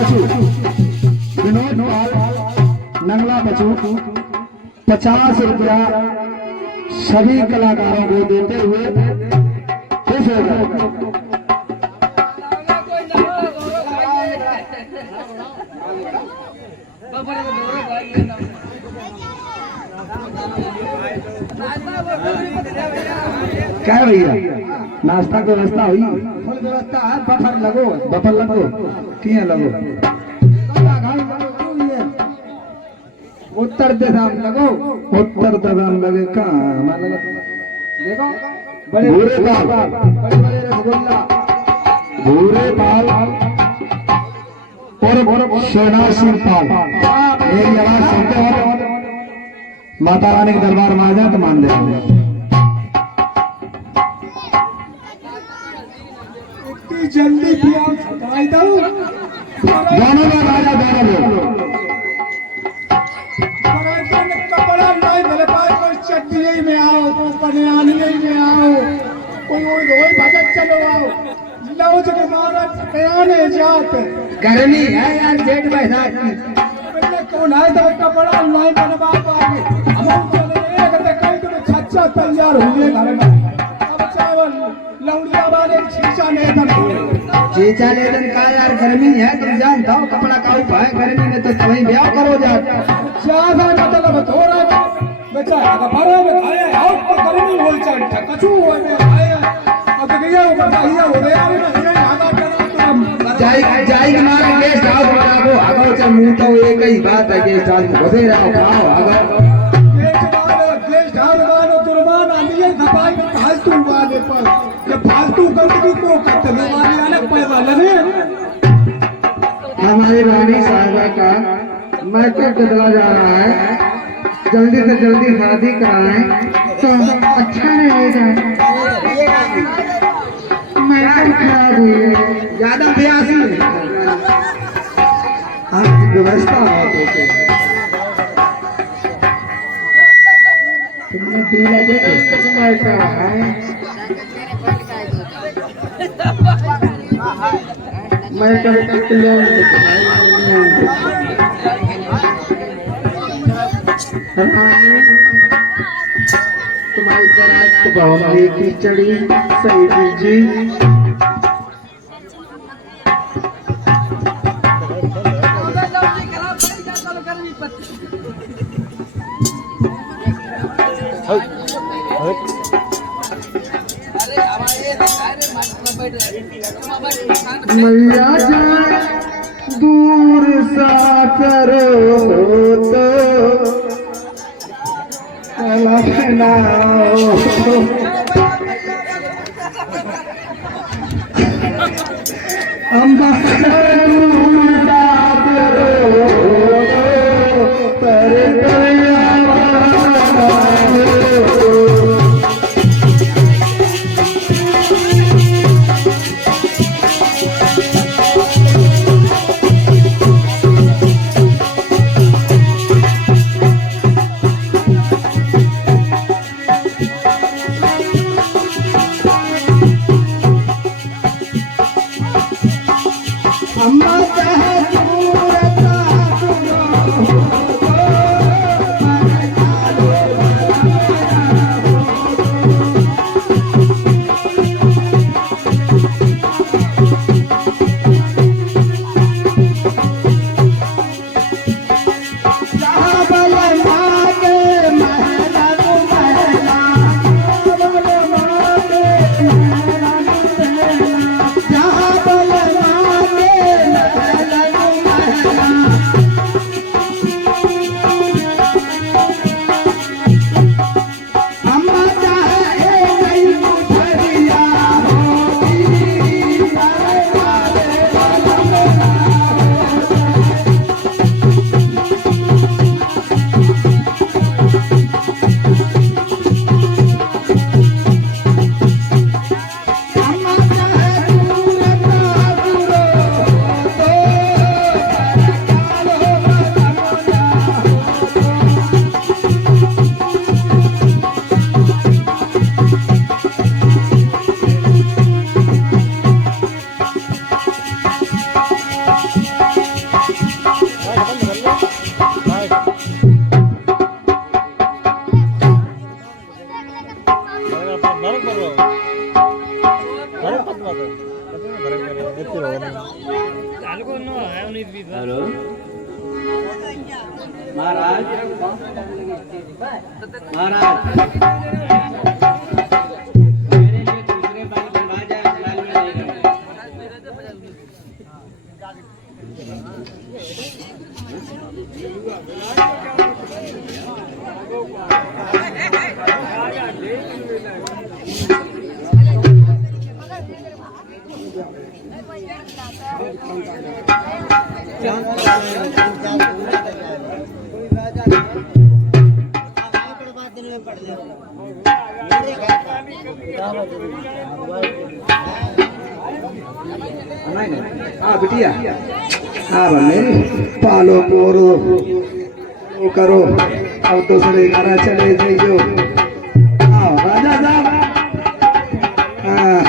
पशु विनोद पाल नंगला पशु 50 रुपया सभी कलाकारों को देते हुए खुश हो गए। क्या है भैया, नाश्ता की व्यवस्था हुई? फुल व्यवस्था है। बफर लगो, बफर लगो किए लगो? उत्तर दिशा में लगो। उत्तर दगान लगे कहाँ? देखो बड़े भूरे बाल, बड़े बड़े रसगुल्ला, भूरे बाल और शहनाज पाल। मेरी आवाज सुनते हो? माता रानी के दरबार में आ जाए तो मान दे। इतनी जल्दी प्यार छुटाई दो। दोनों लोग आ जाओ, दोनों लोग। कपड़ा नहीं मेरे पास, कोई चट्टी में आओ, कोई पनियानी में आओ, कोई रोई भगत चलो आओ। लौज के मारा बयाने जात गर्मी है यार, जेठ बैसाख की कौन है तो कपड़ा नहीं बनवा पाए। हम चले अगर कहीं तो छच्चा तैयार हुए घर में। अब चावल लौड़िया वाले छीचा लेदन, छीचा लेदन का यार गर्मी है, तुम जानता हो कपड़ा का उपाय गर्मी में तो तुम्हें ब्याह करो जाता ज्यादा मतलब थोड़ा बेचारा बड़ा में खाया और तो गर्मी हो चढ़ कछु हो में खाया। अब गया ऊपर चाहिए हो रे यार नहीं आधा करो जाई के मार गेस्ट हाउस बनाओ आगो चल मुंह तो एक ही बात है, गेस्ट हाउस में घुसे रहो खाओ आगो गेस्ट हाउस वालो जुर्माना लिए खपाई में फालतू वाले पर ये फालतू गंदगी को करते वाले अलग पैसा लगे। हमारी रानी साहिबा का मैकअप बदला जा रहा है, जल्दी से जल्दी शादी कराएं तो अच्छा रहेगा। मैकअप खराब हुई है, ज्यादा प्यासी आपकी व्यवस्था है तो तुमने पीला देखे मैकअप है, मैकअप तुम्हारी जरा बहुमती की चढ़ी सही जी। मैया जाए दूर सा करो तो अम्बा हेलो महाराज महाराज मेरे लिए दूसरे बाल बनवा जाए लाल में नहीं रहूं। हाँ बिटिया हाँ भले पालो पोरो वो करो अब दूसरे घर चले जाइयो हाँ राजा साहब हाँ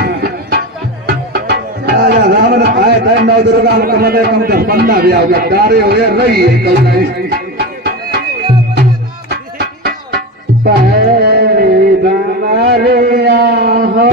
राजा साहब ने आए थे नौ दुर्गा कम से कम 10-15 भी आओगे दारे हो गए रही है कल नहीं पहली बनरिया हो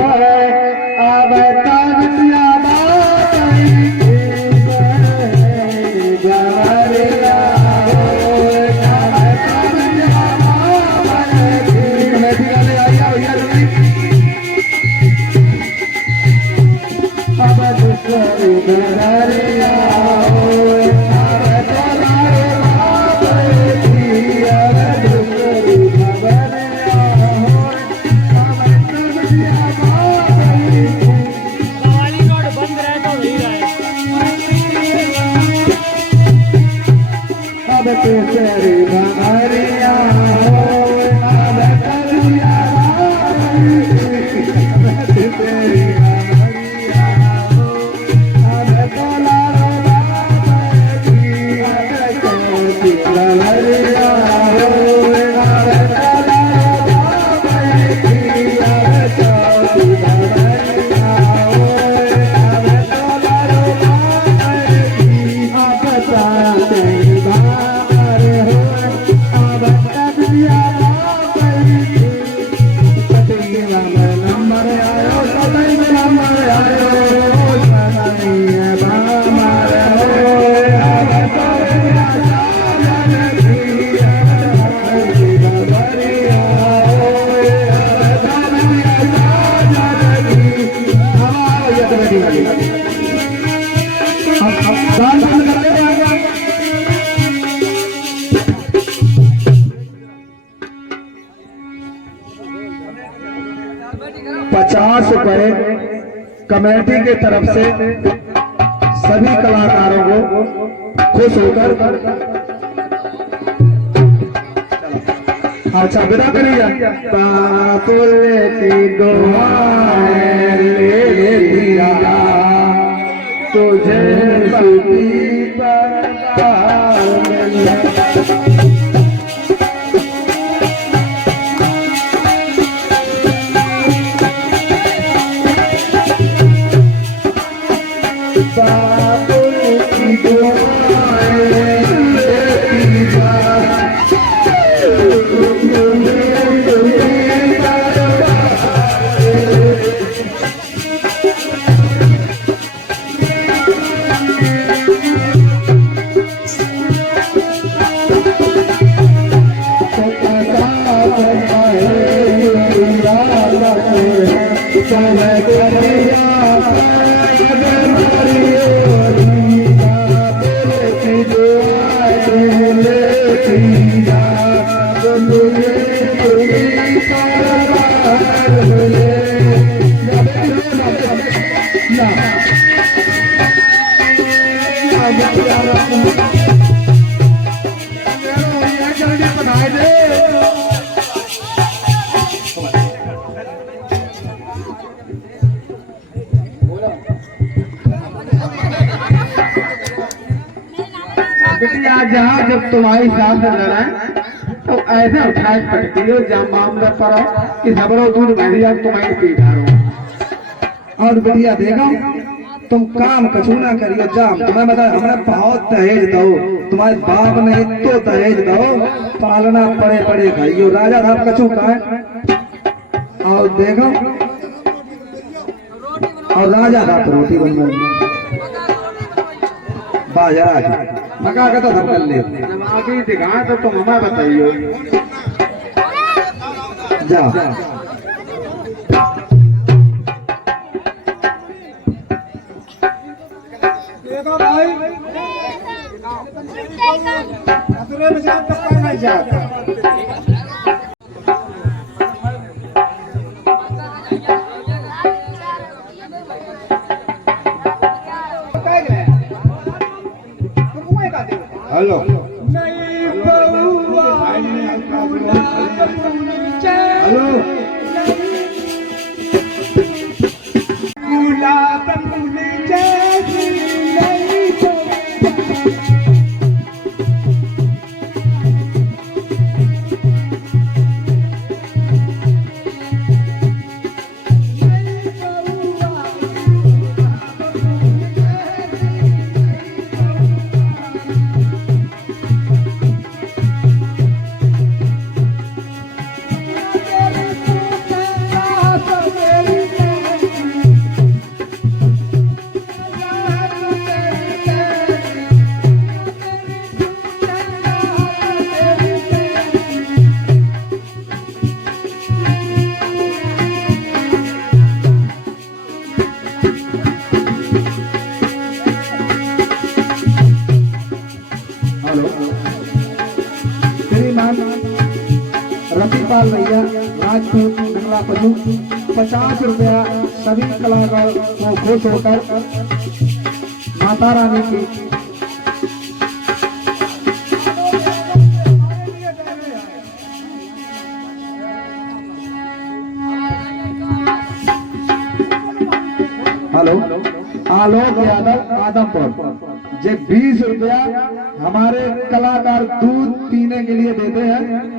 अब तक ₹50 कमेटी के तरफ से सभी कलाकारों को खुश होकर अच्छा विदा करिए पातुल की दुआएं ले लिया तुझे सुधी पर जहाँ जब तुम्हारी साथ लड़ा है तो ऐसे उठाए पड़ती हो जहाँ मामला पड़ा कि सबरो दूध भैया तुम्हारी पीठा और बढ़िया देखो तुम काम कछू ना करियो जाम तुम्हें बता हमें बहुत दहेज दो तुम्हारे बाप ने तो दहेज दो पालना पड़े पड़े खाइयो राजा साहब कछू का है और देखो और राजा साहब रोटी बन रही बाजार मका का तो सब कर ले जब अभी दिखाएं तो तुम हमें बताइए। जा देखो भाई खतरे में जात तक पर नहीं जाता। हेलो नहीं बउआ हेलो गुलाब फूल जैसी नहीं तो श्रीमान रतिपाल भैया राजपूत मंगला पशु 50 रुपया सभी कलाकार को खुश होकर माता रानी की हेलो आलोक यादव आदमपुर जे 20 रुपया हमारे कलाकार दूध पीने के लिए देते हैं।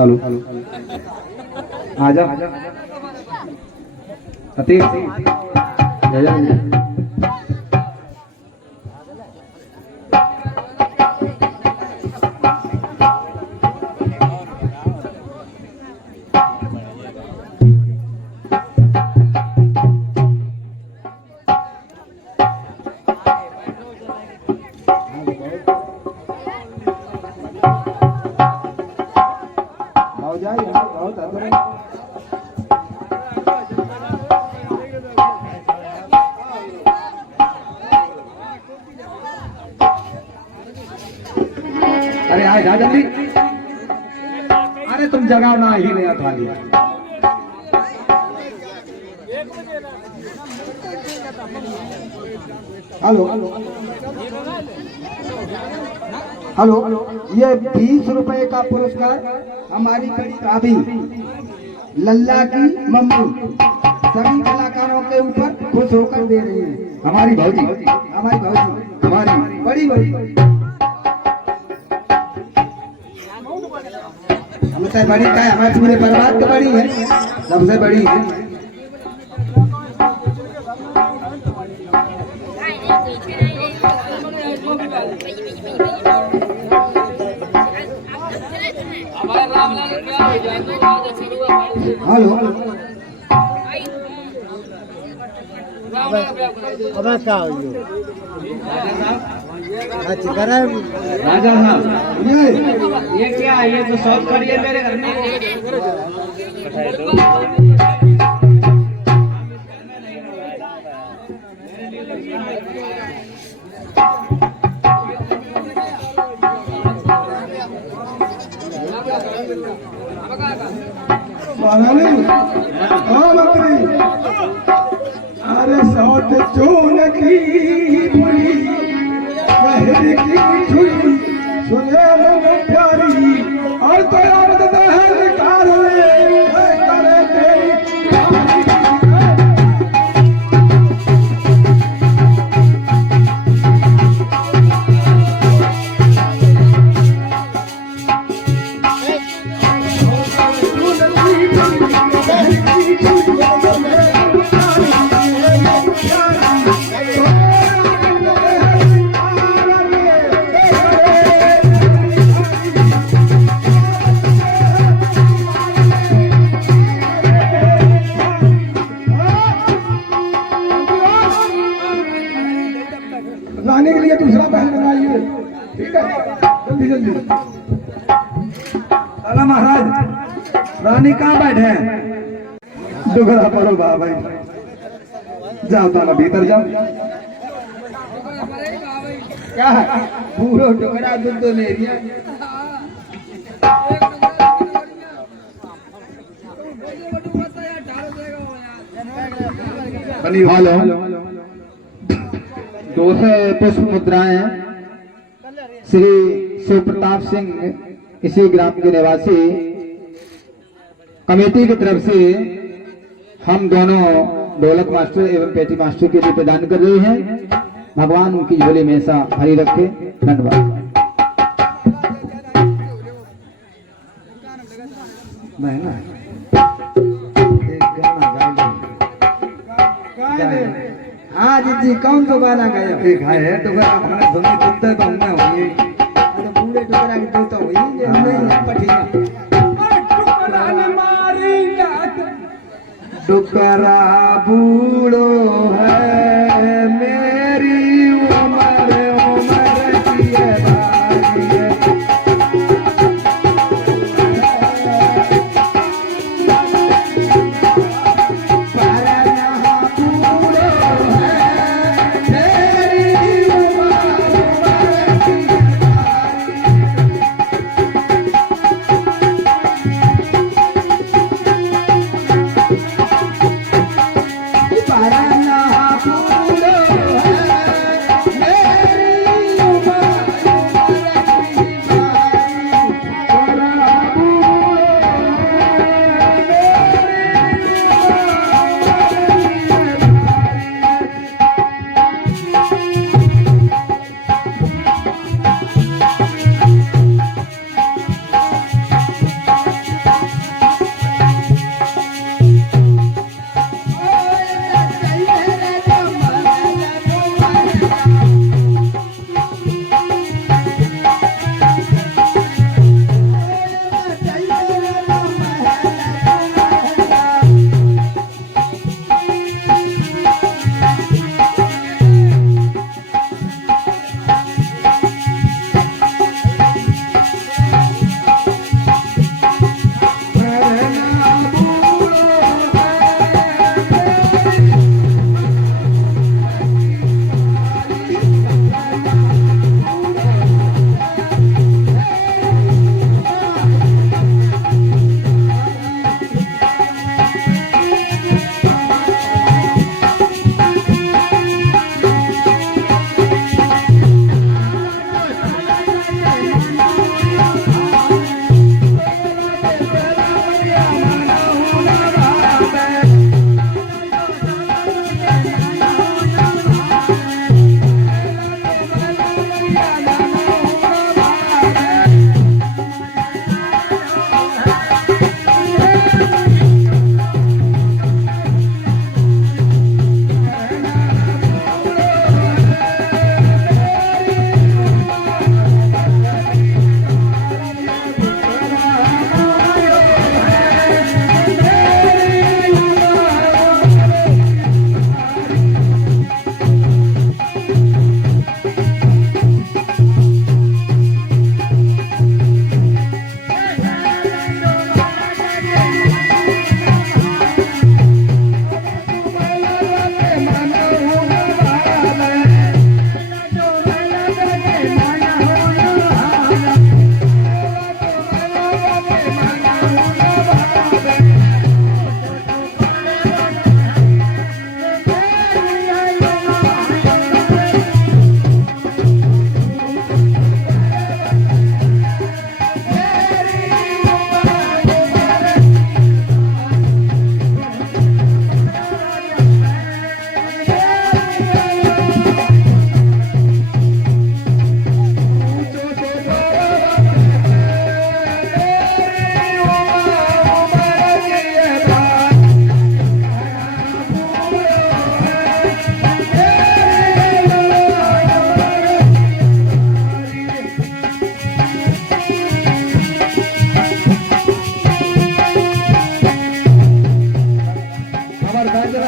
हेलो आजा अतीक जा जा जाए बहुत अदर अरे आए जा जल्दी। अरे तुम जगाओ ना ही नहीं थाली। हेलो हेलो, ये 20 रुपए का पुरस्कार हमारी बड़ी भाभी लल्ला की मम्मी सभी कलाकारों के ऊपर खुश होकर दे रही है। हमारी भाभी हमारी बड़ी भाभी हमसे बड़ी क्या है, हमारे पूरे परिवार तो बड़ी है, सबसे बड़ी है। हेलो अब क्या हो राजा साहब ये क्या है? ये तो सॉल्व करिए मेरे घर में। अरे सौत चोन की बुरी शहर की छुरी सुने मन प्यारी और तो याद दहर कार करे तेरी लाने के लिए दूसरा पहल बनाइए। ठीक है, जल्दी जल्दी। अला महाराज रानी कहाँ बैठे हैं? डुगरा पड़ो बाबा, जाओ तुम भीतर जाओ। क्या है? पूरो डुगरा दूध तो ले लिया। हेलो, 200 पुष्प मुद्राएं श्री शिव प्रताप सिंह इसी ग्राम के निवासी कमेटी की तरफ से हम दोनों ढोलक मास्टर एवं पेटी मास्टर के लिए प्रदान कर रहे हैं। भगवान उनकी झोली में ऐसा भरी रखे। धन्यवाद। हाँ जी, कौन सा गाना गाया? एक है टुकड़ा हमारे धुनी सुनते तो हमने हुई पूरे टुकड़ा की तो हुई नहीं पठिया टुकड़ा बूढ़ो है मेरी उम्र की है बारी है। Para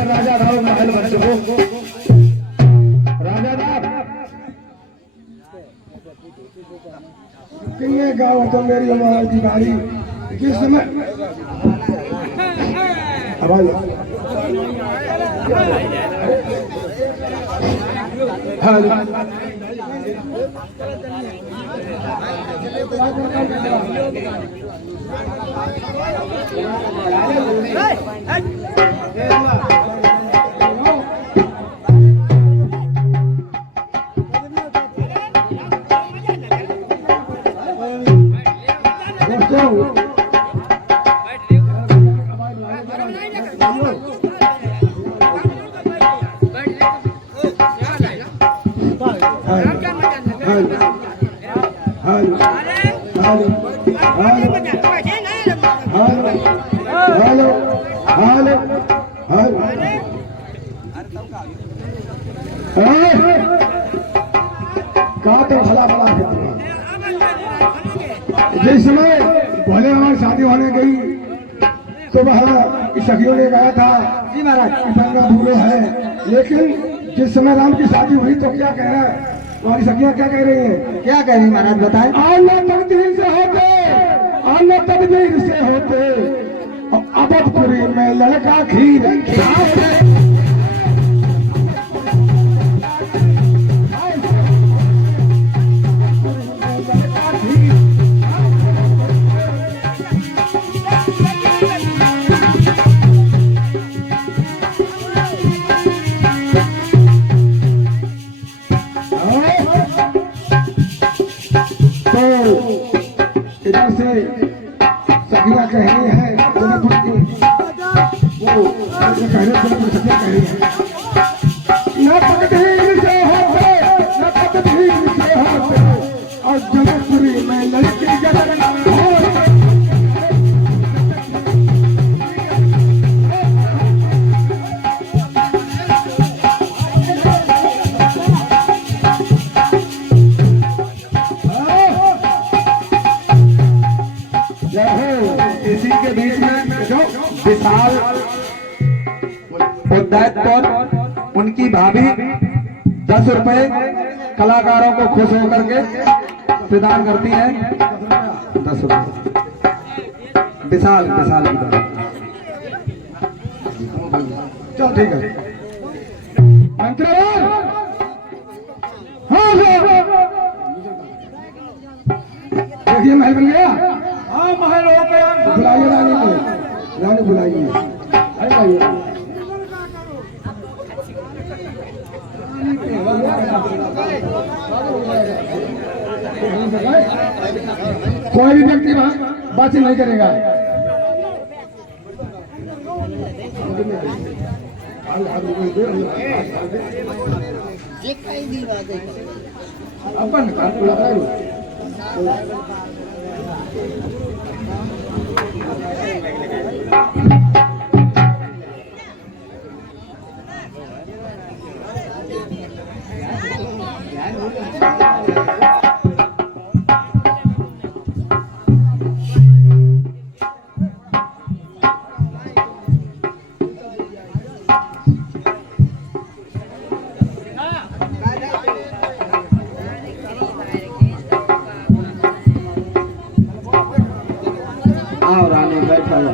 मैं राजा राव महल बन चुको राजा राव किन्ने गाँव तो मेरी हमारी दीवारी जिस समय हवाई जिस समय भोले हमारी शादी होने गई तो वह सखियों ने कहा था जी महाराज संगा भूलो है, लेकिन जिस समय राम की शादी हुई तो क्या कह रहा है हमारी सखियां क्या कह रही हैं? क्या कह रही महाराज बताएं? आना तकदीर से होते, आना तकदीर से होते, अवधपुरी में लड़का खीर इधर से सखियां कह रही है जनकपुर की वो कह रही है न तकदीर से होते, न तकदीर से होते, और जनकपुरी में लड़की जनक इसी के बीच में जो विशाल उद्दैतपुर उनकी भाभी 10 रुपए कलाकारों को खुश होकर के प्रदान करती है। 10 रुपए विशाल विशाल की तरफ। चलो ठीक है मंत्रालय। हाँ देखिए महल बन गया। हाँ महल हो गया। बुलाइए रानी को, रानी बुलाइए। कोई भी व्यक्ति वहाँ बातचीत नहीं करेगा। अपन आओ रानी बैठा हुआ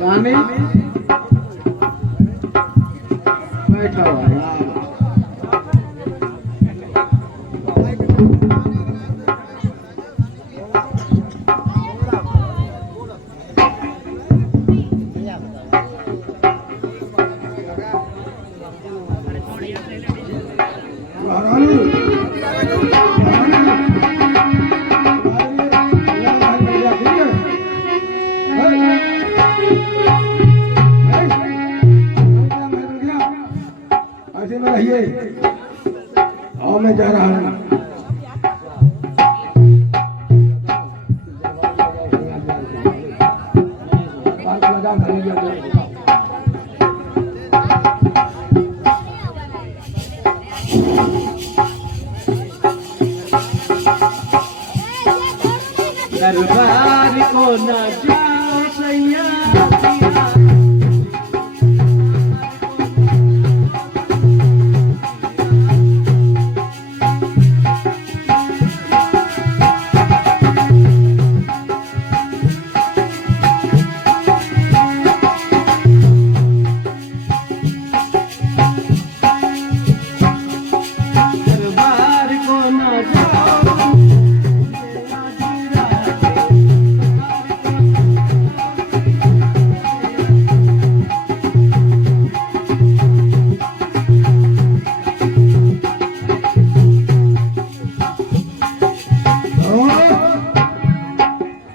रानी बैठा हुआ ऐसे में रहिए और मैं जा रहा हूँ। दरबार को न जाओ सैया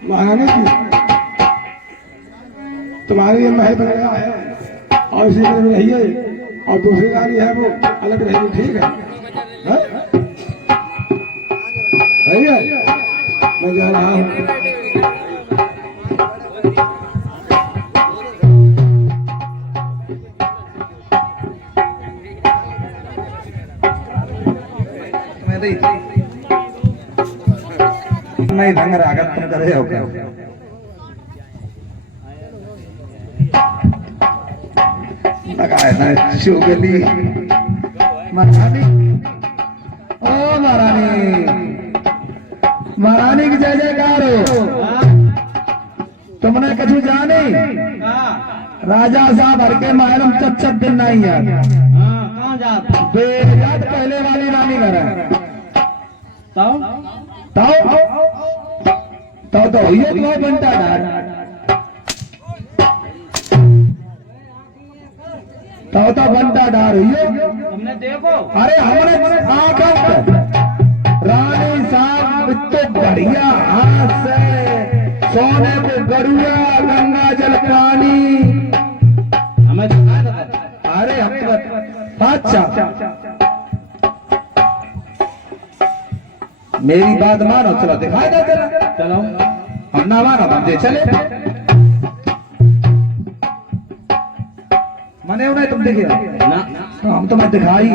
महारानी की तुम्हारी ये महल बन गया है और इसी में रहिए और दूसरी रानी है वो अलग रहेगी, ठीक है? हाँ? रहिए, मैं जा रहा हूँ। नहीं ढंग रागत तुम करे हो क्या? लगाए ना चुगली महारानी। ओ महारानी, महारानी की जय जयकार हो। तुमने कछु जाने राजा साहब हर के मालूम चच्चत दिन नहीं है। कहाँ जात बेजात पहले वाली रानी घर है। तो ये तो बनता डार तो बनता डार हुई। तुमने देखो अरे हमने आंखों पे रानी साहब तो बढ़िया हाथ से सोने पे गरुआ गंगा जल पानी हमें दिखा दो। अरे हम अच्छा मेरी बात मानो, चलो दिखाई दे तेरा। चलो हम ना मानो हम जे चले मने नहीं तुम देखिए ना हम तो मैं दिखाई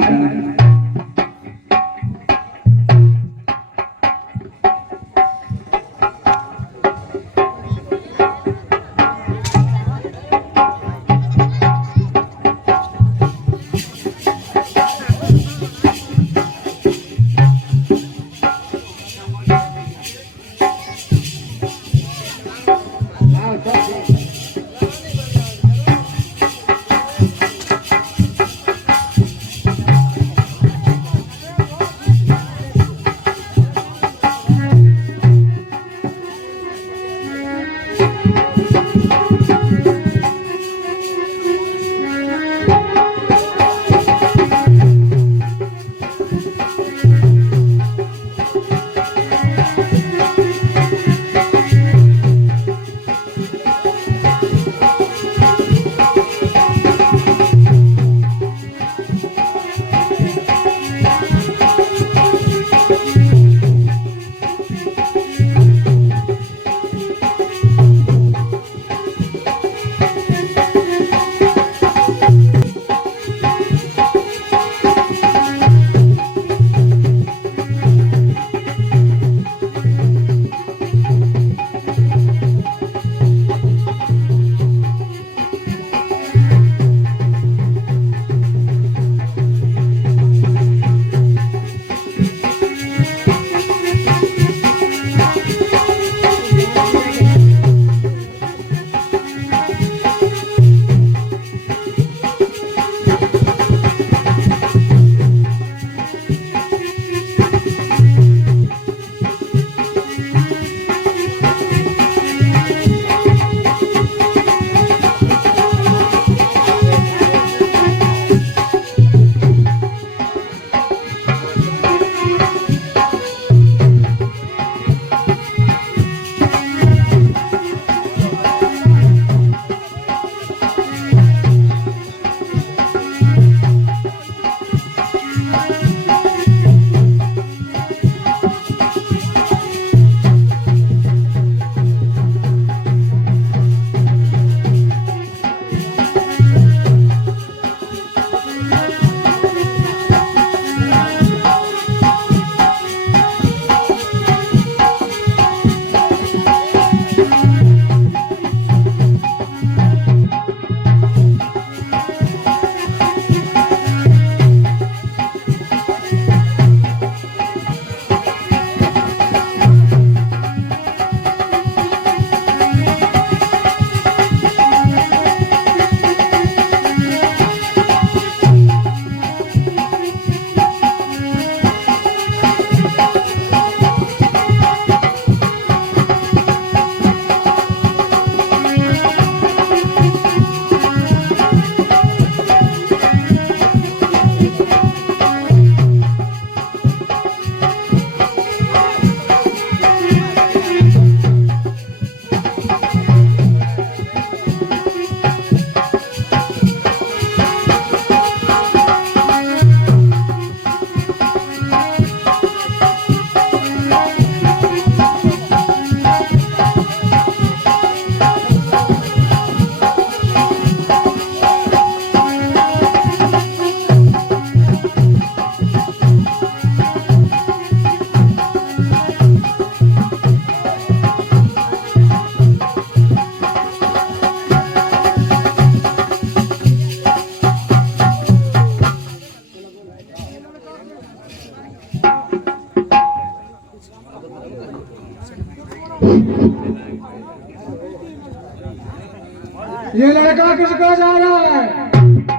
ये लड़का किसका जा रहा है?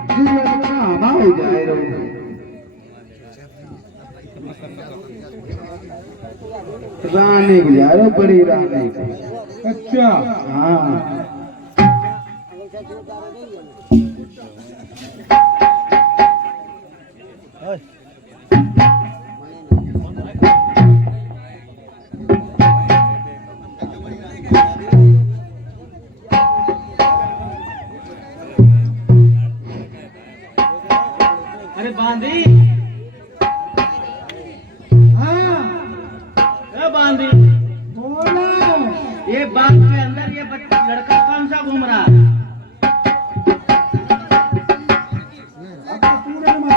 जी लड़का हमा हो जाए रहो। रानी गुजारो बड़ी रानी। अच्छा हाँ अरे बांधी, हाँ ए बांधी, बोलो। ये बाग के अंदर ये लड़का कौन सा घूम रहा है? अब तो पूरे में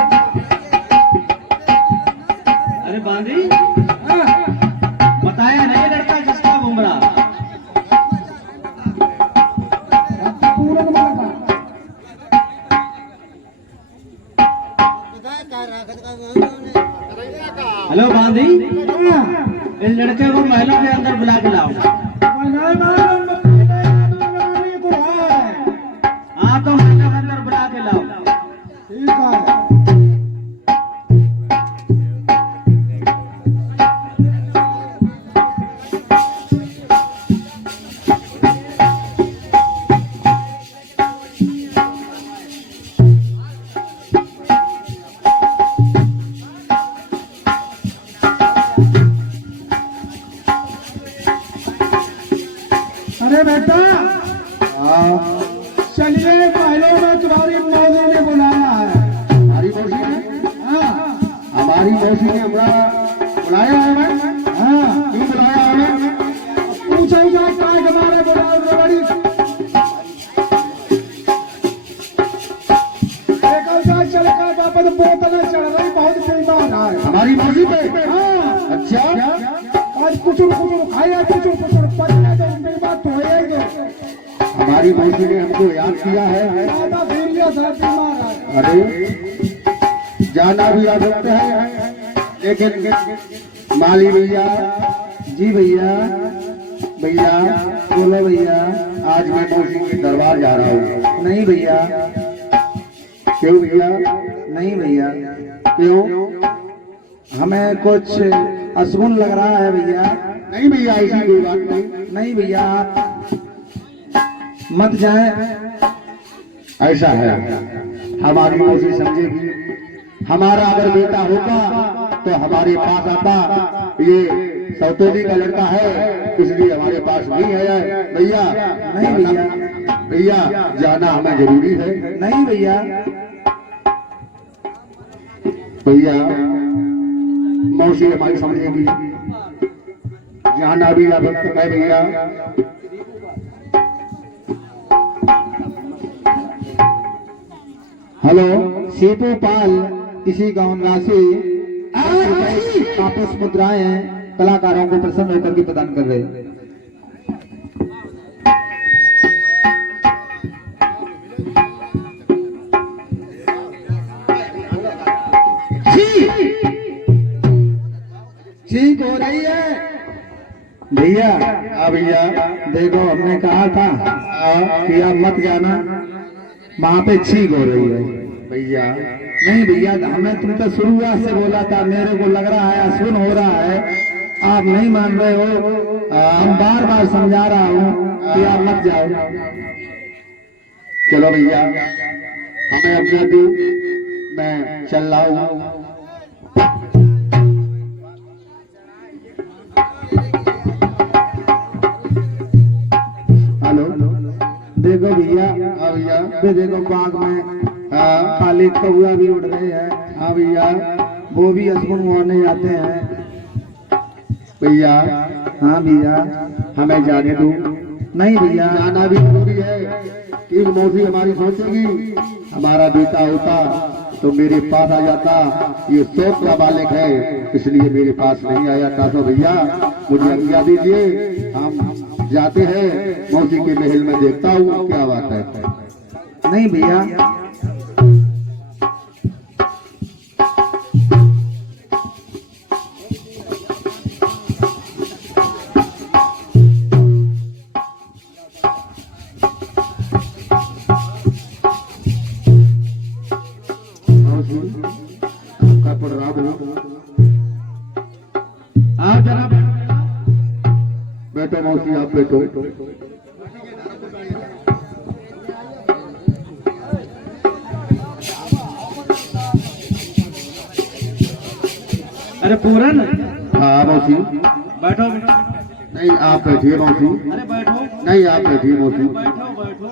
अरे बांधी, हाँ, बताया नहीं लड़का किसका घूम रहा? अब तो पूरे में लगा। हेलो बांधी, हाँ, इस लड़के को महलों के अंदर बुला के लाओ। बनाए मालूम बनाने को है। हाँ तो महलों के अंदर बुला के लाओ। ठीक है। अरे बेटा, हाँ चलिए महलों में तुम्हारी मौसी ने बुलाया है। हमारी मौसी ने हाँ हमारी मौसी ने हमारा बुलाया है। मैं हाँ, क्यों बुलाया है? मैं पूछो जाता है हमारे बुलाओ तो बड़ी एक ऐसा चलका वापस बोतल चढ़ रही, बहुत बीमार है। हमारी मौसी पे। हाँ, अच्छा आज कुछ खाया कुछ पता तो उनकी बात तो है ही नहीं। हमारी मौसी ने हमको याद किया है। ज्यादा सीरियस है, बीमार है। अरे जाना भी आ सकता है, लेकिन माली भैया, जी भैया, भैया बोलो भैया, आज मैं मौसी के दरबार जा रहा हूँ। नहीं भैया। क्यों भैया? नहीं भैया। क्यों? हमें कुछ अशगुन लग रहा है भैया। नहीं भैया, ऐसी कोई बात नहीं। नहीं भैया, आप मत जाएं। ऐसा है, हमारी मौसी समझेगी। हमारा अगर बेटा होता तो हमारे पास आता। ये सौतेली का लड़का है, इसलिए हमारे पास नहीं है भैया। नहीं भैया, भैया जाना हमें जरूरी है। नहीं भैया। भैया मौसी हमारी समझेगी, जाना भी आवश्यक है भैया। हेलो, सीपू पाल इसी गांव राशि आपस मुद्राएं कलाकारों को प्रसन्न होकर के प्रदान कर रहे हैं। ठीक हो रही है भैया। भैया देखो, हमने कहा था कि आप मत जाना, वहां पे छींक हो रही है भैया। नहीं भैया, हमने तुमको शुरुआत से बोला था, मेरे को लग रहा है अशुन हो रहा है, आप नहीं मान रहे हो। हम बार बार समझा रहा हूँ कि आप मत जाओ। चलो भैया, हमें अपना दो, मैं चल रहा हूँ। हेलो, देखो भैया, भैया देखो बाग में खाली कौआ भी उड़ रहे हैं। हाँ भैया, वो भी अशगुन मोड़ने जाते हैं भैया। हाँ भैया, हमें जाने दो। नहीं भैया, जाना भी जरूरी है। कि मौसी हमारी सोचेगी, हमारा बेटा होता तो मेरे पास आ जाता। ये शौक का बालक है, इसलिए मेरे पास नहीं आया था। तो भैया मुझे आज्ञा दीजिए, हम जाते हैं मौसी के महल में, देखता हूँ क्या बात है। नहीं भैया, बेटो। अरे पूरन, हाँ मौसी। बैठो। नहीं आप बैठिए मौसी। अरे बैठो। नहीं आप बैठिए मौसी। बैठो बैठो।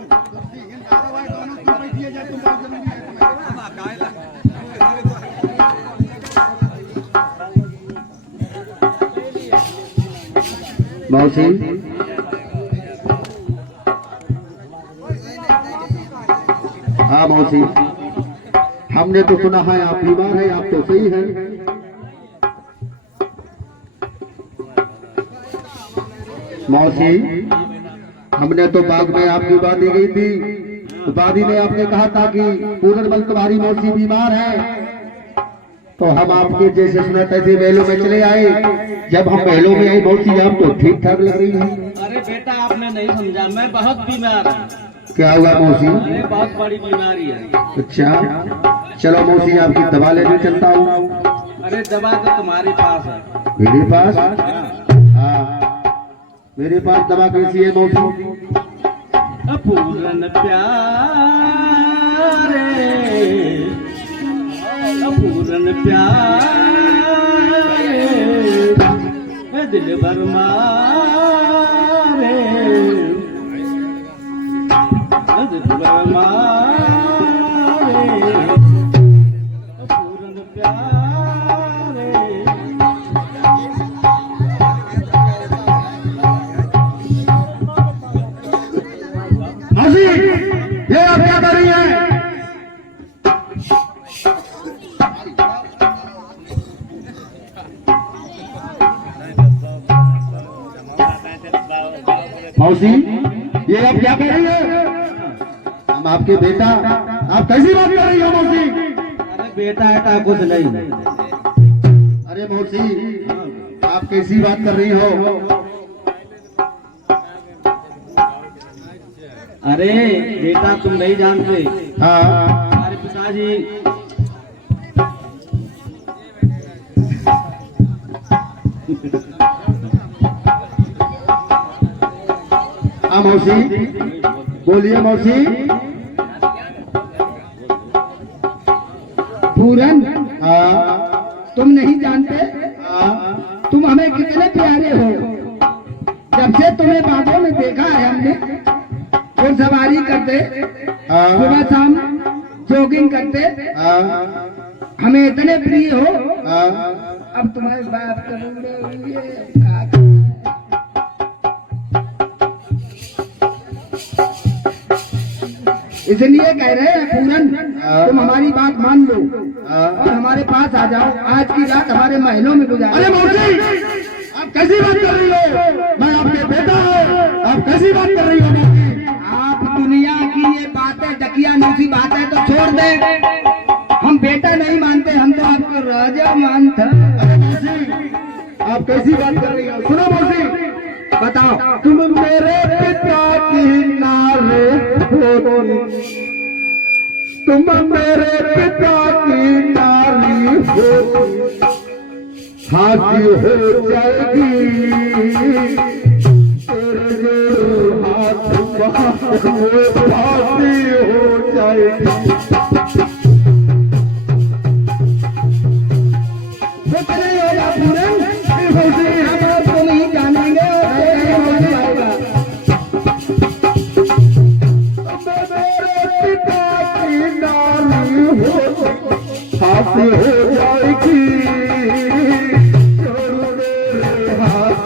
मौसी हाँ मौसी, हमने तो सुना है आप बीमार है, आप तो सही है। मौसी हमने तो बाग में आपकी वादी गई थी, वादी में आपने कहा था कि पूरनमल तुम्हारी मौसी बीमार है, तो हम आपके जैसे सुने तैसे महलों में चले आए। जब हम महलों में आई मौसी आप तो ठीक ठाक लग रही है। अरे बेटा आपने नहीं समझा, मैं बहुत बीमार हूँ। क्या हुआ मौसी? अरे बहुत बड़ी बीमारी है। अच्छा चलो मौसी आपकी दवा लेने चलता हूँ। अरे दवा तो तुम्हारे पास है। मेरे पास? हाँ मेरे पास दवा कैसी है मौसी? पूरन प्यारे, पूरन प्यारे, दिल भर मारे, दिल भर मारे, पूरन प्यारे। मौसी ये आप क्या कर रही हैं? मौसी ये आप क्या कर रही है? हम आपके बेटा, आप कैसी बात कर रही हो मौसी? अरे बेटा ऐसा कुछ नहीं। अरे मौसी आप कैसी बात कर रही हो? अरे बेटा तुम नहीं जानते, हाँ हमारे पिताजी हाँ मौसी बोलिए मौसी। पूरन हाँ तुम नहीं जानते हाँ तुम हमें कितने प्यारे हो। जब से तुम्हें बागों में देखा है हमने, और सवारी करते, हाँ सुबह शाम जॉगिंग करते, हाँ हमें इतने प्रिय हो। हाँ अब तुम्हारी बात करूंगे इसलिए कह रहे हैं पूरन तुम हमारी बात मान लो और हमारे पास आ जाओ। आज की रात हमारे महलों में गुजारो। अरे मौसी आप कैसी बात कर रही हो? मैं आपके बेटा हूँ, आप कैसी बात कर रही हो मौसी? आप दुनिया की ये बातें डकिया नूसी बात है तो छोड़ दे। हम बेटा नहीं मानते, हम तो आपको राजा मानते। अरे मौसी आप कैसी बात कर रही हो? सुनो मौसी बताओ। तुम मेरे पिता की नारे हो, तुम मेरे पिता की नारी हो, फांसी हो जाएगी तेरे हाथ फांसी हो जाएगी। कुछ नहीं होगा पूरन, हम और तुम ही जानेंगे और कोई नहीं आएगा। मेरे पिता की नारी हो, फांसी हो जाएगी तेरे हाथ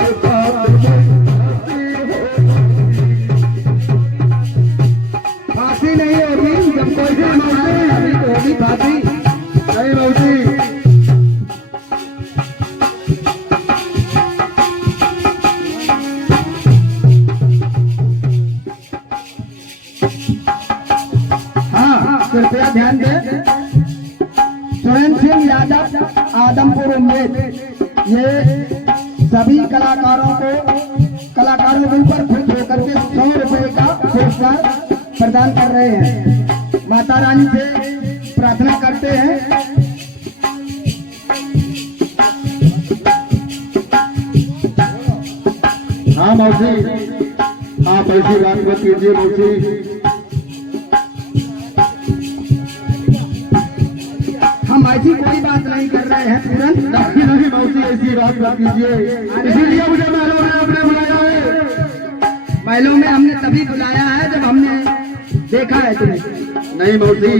फांसी नहीं होगी। जब कोई भी मारे अभी तो होगी फांसी। नहीं मौसी हाँ कृपया ध्यान दें। सुरेंद्र सिंह यादव आदमपुर उम्मेद, ये सभी कलाकारों के ऊपर खुश होकर के 100 रुपए का पुरस्कार प्रदान कर रहे हैं। माता रानी से प्रार्थना करते हैं। हाँ मौसी ऐसी बात मत कीजिए मौसी। हम ऐसी कोई बात नहीं कर रहे हैं पूरन। नहीं नहीं मौसी, ऐसी बात मत कीजिए, इसीलिए मुझे महलों में आपने बुलाया है। महलों में हमने तभी बुलाया है जब हमने देखा है तुम्हें। नहीं मौसी,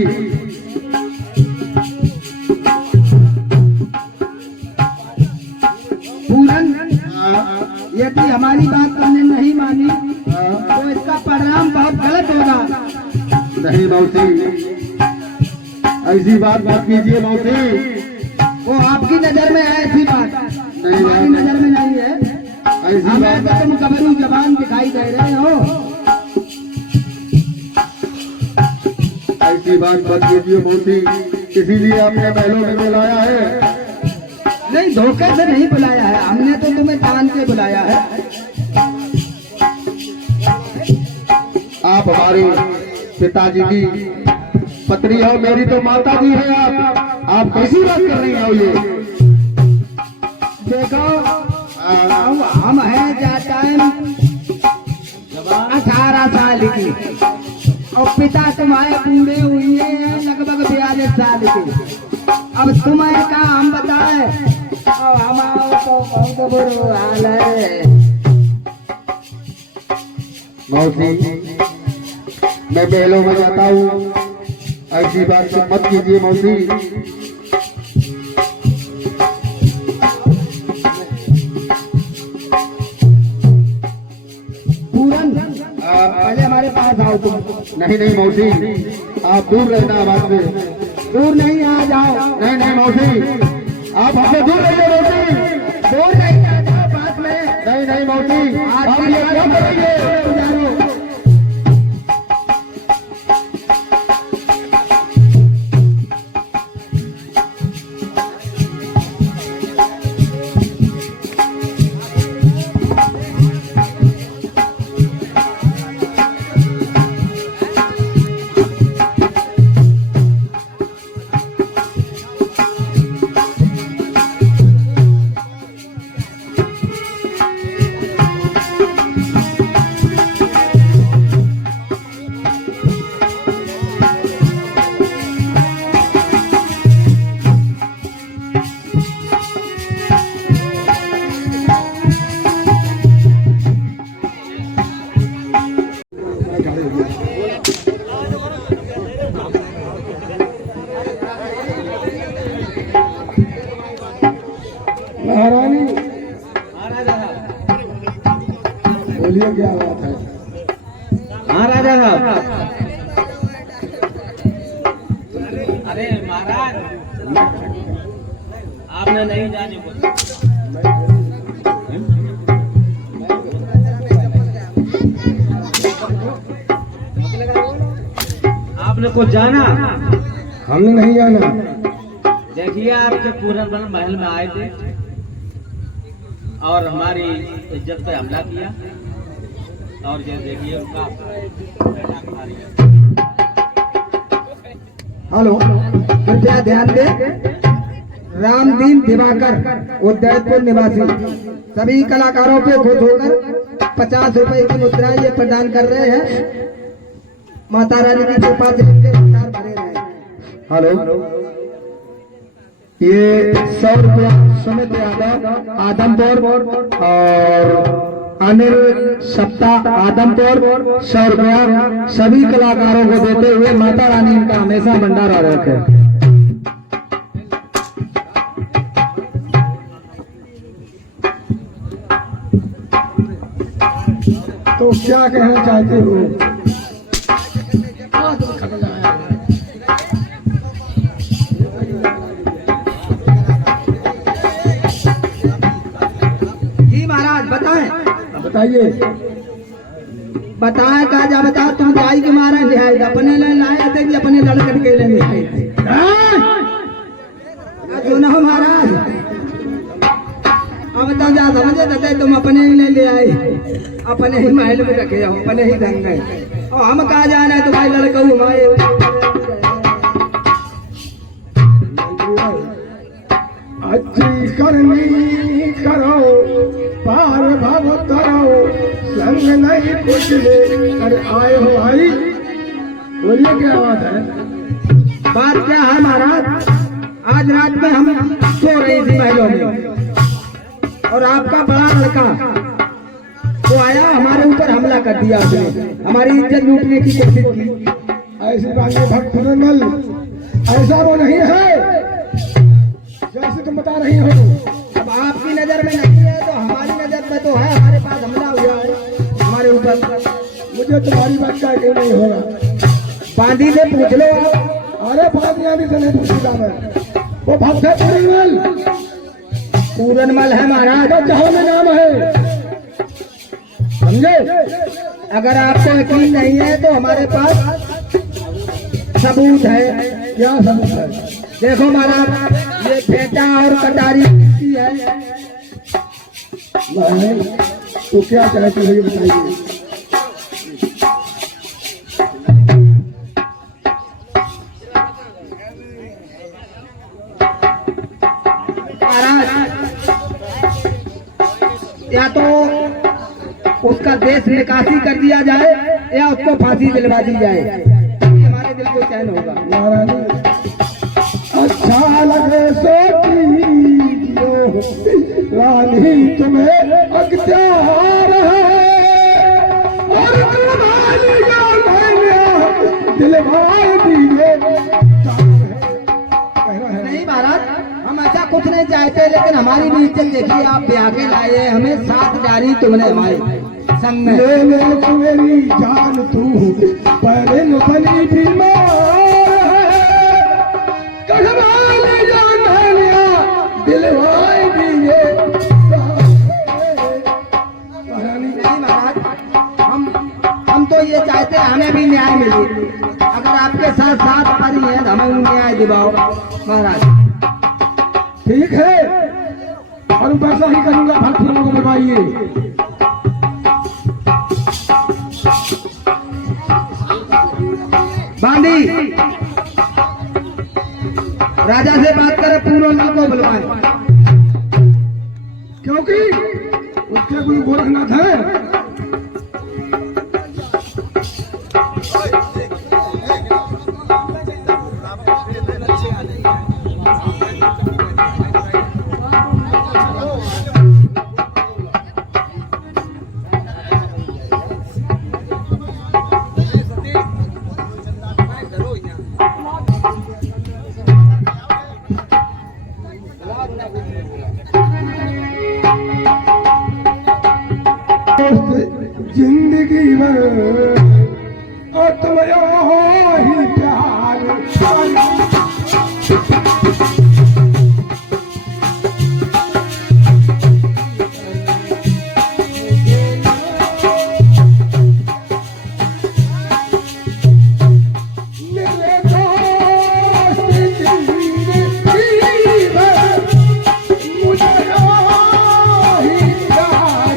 पूरन यदि हमारी बात तुमने नहीं मानी तो इसका परिणाम बहुत गलत होगा। नहीं मौसी, ऐसी बात मत कीजिए मौसी। वो आपकी नजर में है ऐसी बात, नहीं हमारी नजर में नहीं है। ऐसी हमें तो बात तुम गबरू जबान दिखाई दे रहे हो। ऐसी बात मत कीजिए मौसी, इसीलिए आपने महलों में बुलाया है। नहीं, धोखे से नहीं बुलाया है, हमने तो तुम्हें जान के बुलाया है। आप हमारे पिताजी की पत्नी हो, मेरी तो माता जी है। आप कैसी बात कर रही हो ये? देखो हम हैं जाता है 18 साल की और पिता तुम्हारे बूढ़े हुए हैं लगभग 42 साल के। अब तुम्हें का हम बताए, अब हमारा तो बहुत बुरा हाल है। मौसी, मैं महलों में जाता हूँ, ऐसी बात तो मत कीजिए मौसी। पूरन पहले हमारे पास आओ तुम। नहीं नहीं मौसी, आप दूर रहना आवाज से। दूर नहीं, आ जाओ। नहीं नहीं मौसी, आप हमसे दूर रहिए मौसी। दूर नहीं, आ जाओ पास में। नहीं नहीं मौसी, आज आप ये क्या करेंगे? महारानी हाँ राजा साहब। बोलिए क्या बात है। हाँ राजा साहब। अरे महाराज, आपने नहीं जाने बोला। आपने कुछ जाना? हमने नहीं जाना। देखिए, आपके पूरन महल में आए थे और हमारी इज्जत पे हमला किया, और ये देखिए उनका हेलो, कृपया ध्यान दे। रामदीन दिवाकर उदयपुर निवासी सभी कलाकारों पे खुश होकर 50 रुपए की मुद्रा ये प्रदान कर रहे हैं। माता रानी की कृपा से इनके भंडार भरे रहे। हेलो, ये 100 रुपया सुमित यादव आदमपुर और अनिल सप्ताह आदमपुर 100 रुपया सभी कलाकारों को देते हुए माता रानी इनका हमेशा भंडारा रखे। तो क्या कहना चाहते हो? जी महाराज, बताएं। बताइए। बताएं का जा बता। तुम जाई के मारा ले आए, अपने ले लाए थे कि अपने लड़कन के ले आए थे? सुनो महाराज, अब तो जा समझे थे, तुम अपने ही ले आए, अपने ही महल में रखे हो, अपने ही ढंग में। और हम कहा जाना है तुम्हारे लड़का हमारे। अच्छी करनी करो, पार भव तरो, संग नहीं पूछे अरे आए हो भाई बोलिए क्या बात है। बात क्या है महाराज, आज रात में हम सो रही थी महलों में और आपका बड़ा लड़का वो आया, हमारे ऊपर हमला कर दिया, उसने हमारी इज्जत लूटने की कोशिश की। ऐसी बात ये भक्त फुरनमल ऐसा वो नहीं है जैसे तुम बता रही हो। अब आपकी नजर में नहीं है तो हमारी नजर में तो है, हमारे पास हमला हुआ है हमारे ऊपर। मुझे तुम्हारी बात का क्यों नहीं होगा, बांदी से पूछ लो आप। अरे बांदी आदि से नहीं पूछूंगा मैं, वो भक्त है पूरनमल। पूरनमल है महाराज, तो जहां में नाम है समझे। अगर आपको यकीन नहीं है तो हमारे पास सबूत है। क्या सबूत है। देखो महाराज, ये फेंटा और कटारी किसकी है? नहीं तो क्या चाहते हो ये बताइए। महाराज या तो उसका देश निकासी कर दिया जाए या उसको फांसी दिलवा दी जाए, हमारे दिल को चैन होगा। महारानी अच्छा लगे सोचियो रानी तुम्हें अख्तियार है और तुम्हारी दिलवाए दिए नहीं महाराज, हम ऐसा कुछ नहीं चाहते, लेकिन हमारी भी इज्जत देखिए, आप ब्याह के लाए हमें, साथ डाली तुमने हमारे संग में। ले ले तू मेरी जान तू पहले न बनी बीमार कढ़वाले जान लिया दिलवाए दिए। महारानी नहीं महाराज, हम तो ये चाहते हैं हमें भी न्याय मिले। अगर आपके साथ साथ परी है तो हमें न्याय दिलाओ महाराज। ठीक है और वैसा ही करूंगा, भक्त को दिलवाइए। बांदी राजा से बात करे, पूर्वनल को बुलवाए, क्योंकि उसके गुरु गोरखनाथ है। जिंदगी भर और तुम्हारा ही प्यार मेरे दोस्त जिंदगी भर मुझे ही प्यार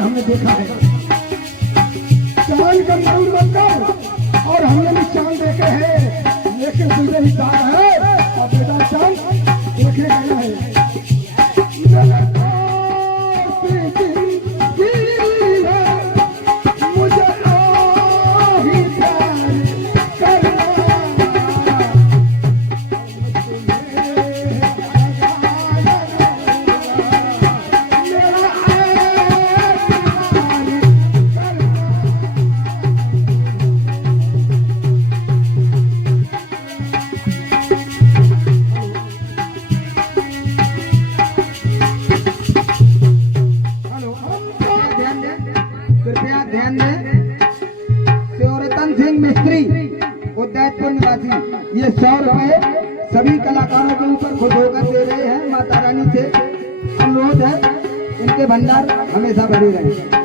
हमने देखा है चांद का मूल बनकर और हमने भी चांद देखे हैं, लेकिन सूर्य ही चांद है और बेटा चांद देखे गया है। मुझे ही प्यार करना दैतपुरनिवासी ये 100 रुपए सभी कलाकारों के ऊपर खुद होकर दे रहे हैं। माता रानी से अनुरोध है इनके भंडार हमेशा भरे रहे।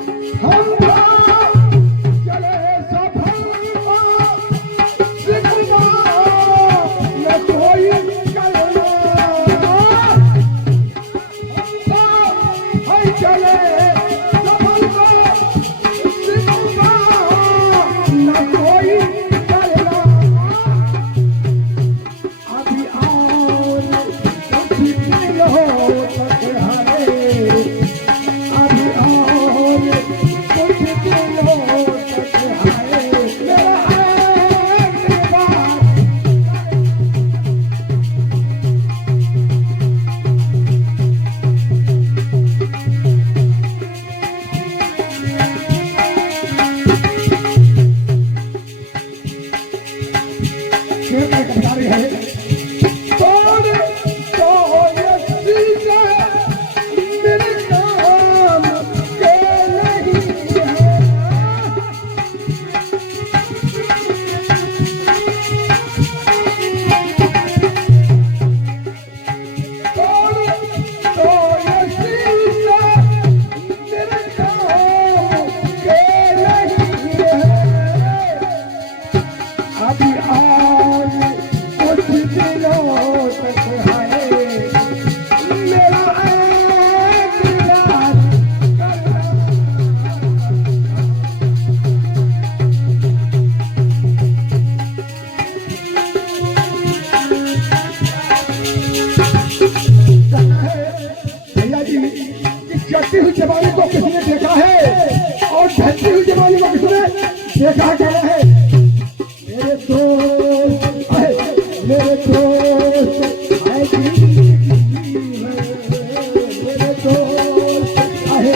चढ़ती हुई जवानी को किसने देखा है और ढलती हुई जवानी को किसने देखा गया है। मेरे दोस्त मेरे दोस्त आए मेरे दोस्त आए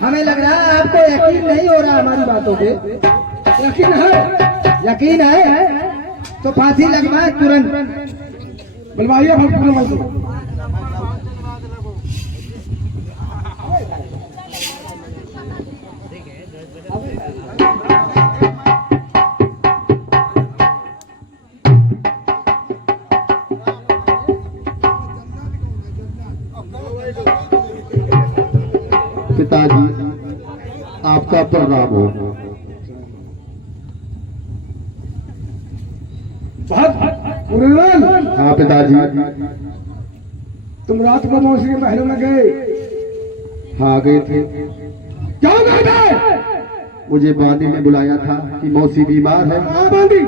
हमें लग रहा है आपको यकीन नहीं हो रहा हमारी बातों पे। यकीन है यकीन है तो फांसी लगवाए तुरंत। बुलवाइए भक्तपुर पिताजी आपका प्रणाम हो। हाँ पिताजी। तुम रात को मौसी के महलों में गए? हाँ गए थे। क्यों गए थे? मुझे बांदी ने बुलाया था कि मौसी बीमार है। हाँ बांदी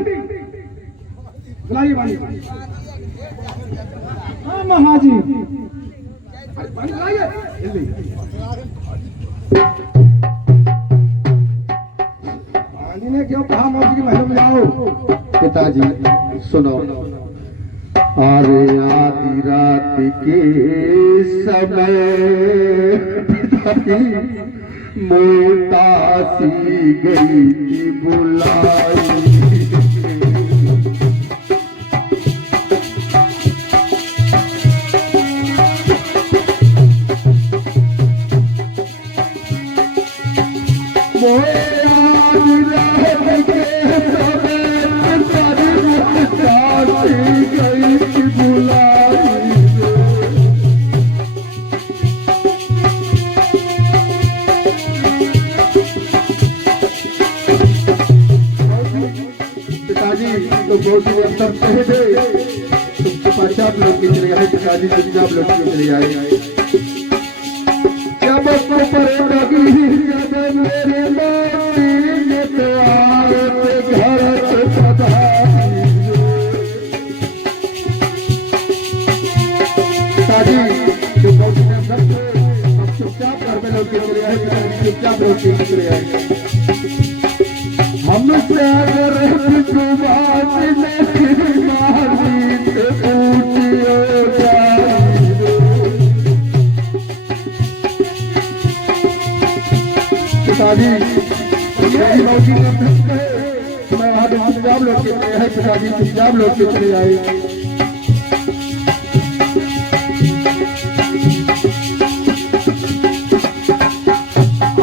बुलाइए बांदी। हाँ महाजी बुलाइए जल्दी। बांदी ने क्यों कहा मौसी के महलों में जाओ? पिताजी सुनो। अरे आधी रात के समय पिताजी मोटा सी गई थी बुलाई। गई कि बुलाई पिताजी तो बहुत ही अवसर कहे थे तुमके पास आप लोग के चले आए पिताजी तुम आप लोग के चले आए जब को पर लगी जब मेरे मोती ने तो आए घर के पधारी पिताजी जो बहुत ही अवसर थे अब चुपचाप घर में लोग के चले आए पिताजी चुपचाप लोग के चले आए हमसे अगर बात नहीं मारी तो ऊँची हो जाए पिताजी मेरी मौसी ने मैं वहाँ पे पंजाब लोग के चले आए पिताजी पंजाब लोग के चले आए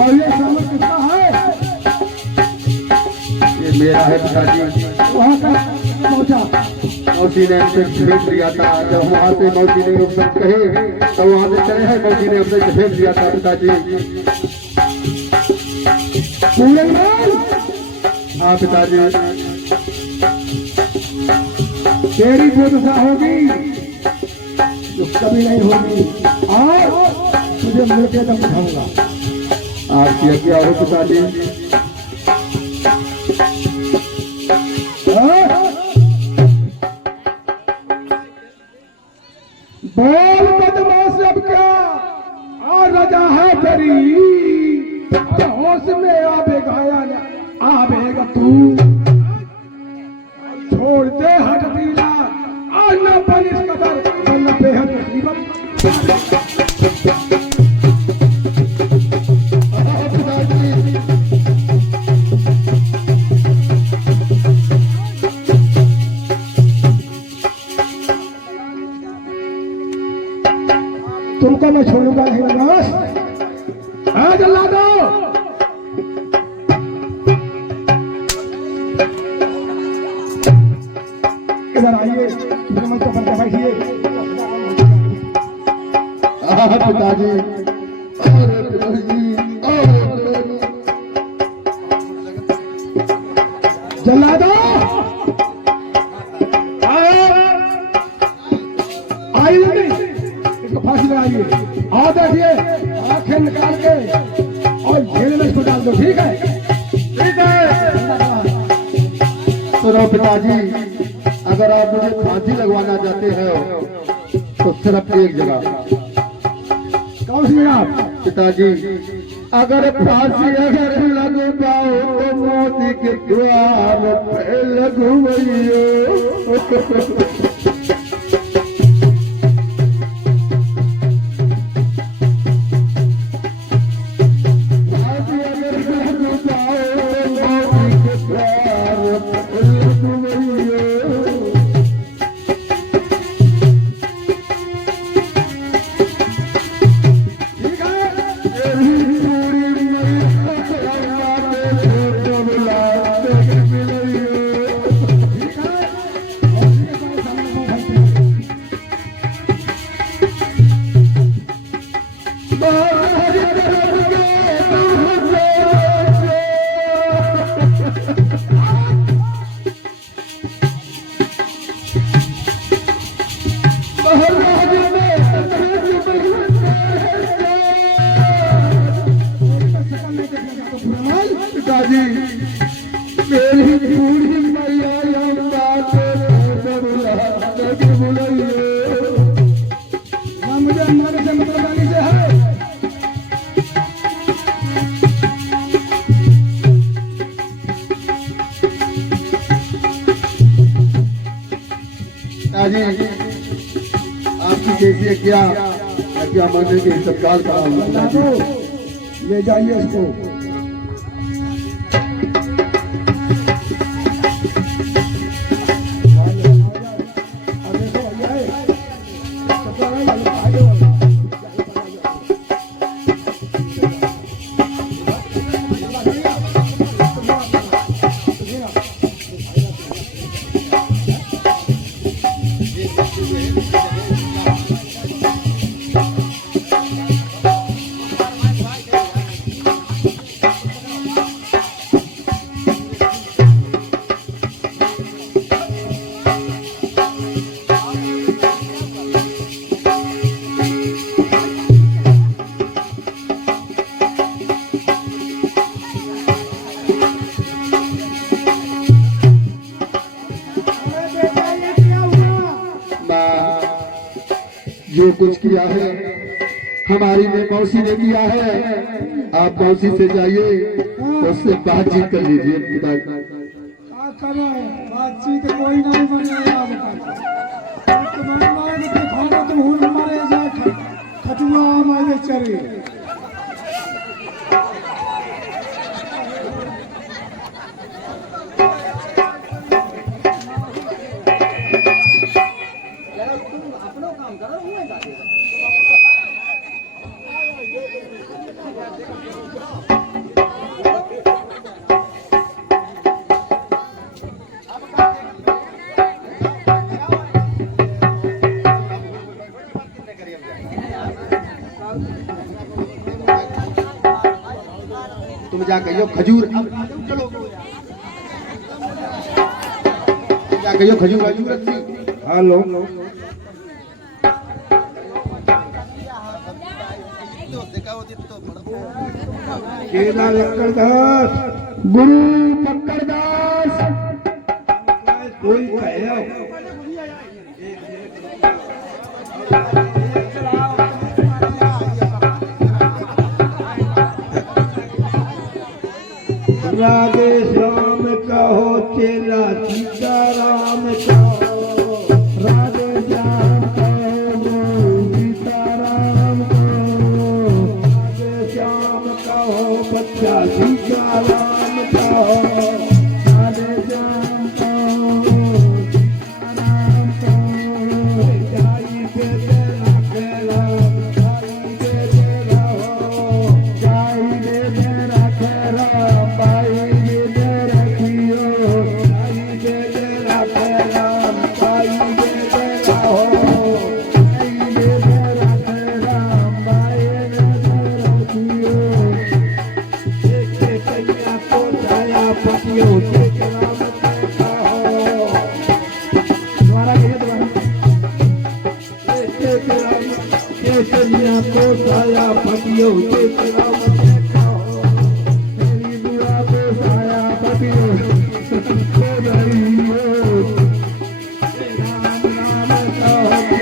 और ये सामान कितना है? मेरा है पिताजी वहाँ तक पहुँचा। मौसी ने हमसे भेज दिया था जब वहाँ से मौसी ने सब कहे तो वहाँ से चले हैं मौसी ने हमसे भेज दिया था पिताजी हाँ पिताजी तेरी बुद्धता होगी जो कभी नहीं होगी और तुझे मिलके तब उठाऊंगा। आपकी आज्ञा हो पिताजी बोल बदमाश अब क्या आ रजा है तेरी होश में आवेगा या आवेगा तू छोड़ दे हट पीला और न बन इस कदर न बेहद मुसीबत तुमको मैं छोड़ूंगा नहीं बदमाश। हाँ जल्लादो इधर आइए मंच पर बैठिए। पिताजी जल्लादो आइए इसको फांसी लगाइए और देखिए आंखें निकाल के और जेल में इसको डाल दो। ठीक है ठीक है। सुनो पिताजी अगर आप मुझे फांसी लगवाना चाहते हैं तो सिर्फ एक जगह कौन सी आप पिताजी अगर फांसी अगर लग पाओ तो मोती के द्वार पे लगवाइयो पिताजी मेरी बूढ़ी मैया मुझे हमारे से मतलब आने से है। पिताजी आपकी जैसी क्या मानने के सत्कार का ले जाइए इसको। अरे बेटा ये क्या हुआ? माँ, जो कुछ किया है हमारी ने मौसी ने किया है। आप मौसी से जाइए, उससे बातचीत कर लीजिए। क्या करो बातचीत कोई नहीं बनेगा तुम्हारे दिखाओ तुम हूँ हमारे जा खटुआ हमारे चरे तुम जा कहियो खजूर, अब चलो जा कहियो खजूर खजूर रखी। हेलो केला लक्कड़दास गुरु पकड़दास कोई कहे राधे श्याम कहो चेला सीताराम कहो राधे श्याम कहो सीताराम कहो, राधे श्याम कहो बच्चा सीताराम कहो राधे श्याम कहो सीताराम कहो। जाई पे तेरा खेला जाई पे तेरा हो जाई दे तेरा खेरा, पाई दे तेरा खियो, जाई पे तेरा खेला जाई पे तेरा हो जाई दे तेरा खेरा, पाई दे तेरा खियो। कन्या को छाया पतियो देख राम देखा हो तुम्हारा कहिए तुम्हारा कन्या को छाया पतियो देख राम देखा हो तेरी बुआ को साया पतियो को रहियो। राम राम कहो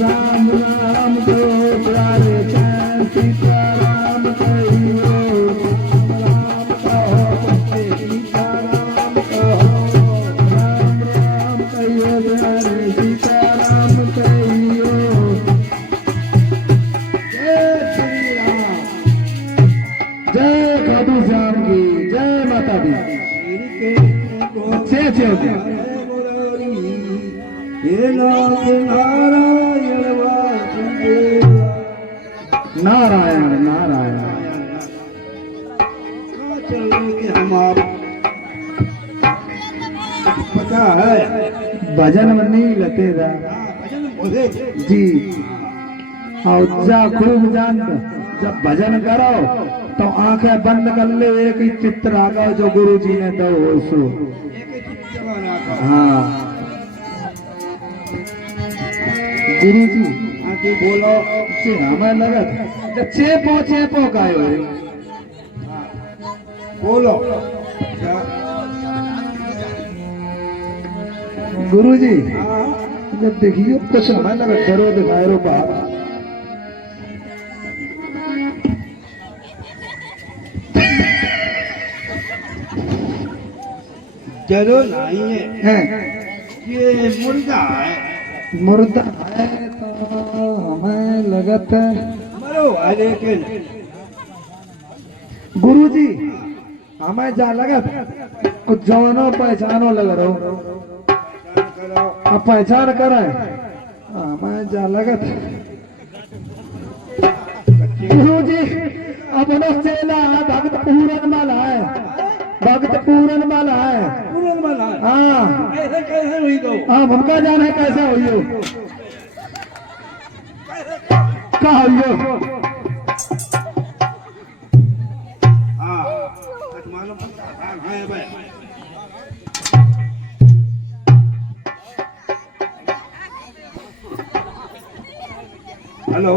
राम राम को प्यारे सीताराम कहियो, राम राम कहो राम राम कहियो बच्चे सीताराम प्यारे सीताराम कहियो। जय श्री राम जय खाटू श्याम की जय माता दी। छे छे होते हैं। नारायण नारायण। हम आप पता है भजन में नहीं लते दा जी। और जा खूब जान, जब भजन करो तो आंखें बंद कर ले, एक ही चित्र आ गया जो गुरु जी ने दो सो। हाँ गुरु जी आके बोलो से हमें लगत जब चेपो चेपो का बोलो गुरु जी जब देखियो कुछ हमें लगा करो दिखाए रो बाप। चलो नहीं है हैं ये मुर्गा है मुर्दा है तो हमें लगत है मरो है लेकिन गुरु जी हमें जा लगत कुछ जवानो पहचानो लग रहो। करो अब पहचान करे हमें जा लगत गुरु जी अपना चेला भक्त पूरन माला है, भक्त पूरन माला है। पूरन मन है हाँ ऐसे कैसे हुई तो हाँ हमका जान है कैसे हुई हो का हुई हो हाँ कुछ मालूम पड़ता है भाई हेलो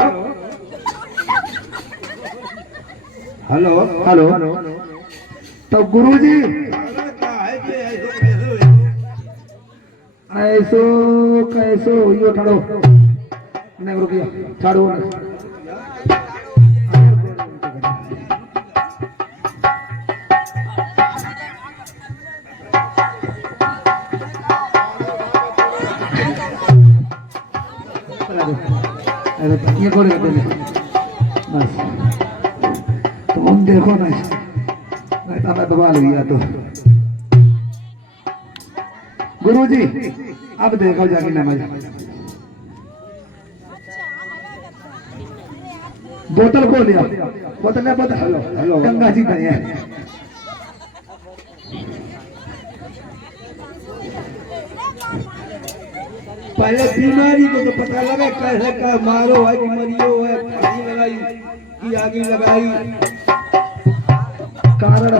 हेलो हेलो तो गुरुजी क्या है कि ऐसे कैसे हुई ऐसो कैसो हुई हो ठड़ो नहीं रुकिया ठाड़ो ये कोई बस तुम देखो ना नहीं तो मैं बवाल हुई तो गुरुजी अब देखो जाके नमाज बोतल को लिया बोतल हेलो हेलो गंगा जी नहीं है पहले बीमारी को तो पता लगे कैसे का मारो है कि मरियो है फांसी लगाई कि आगे लगाई कारण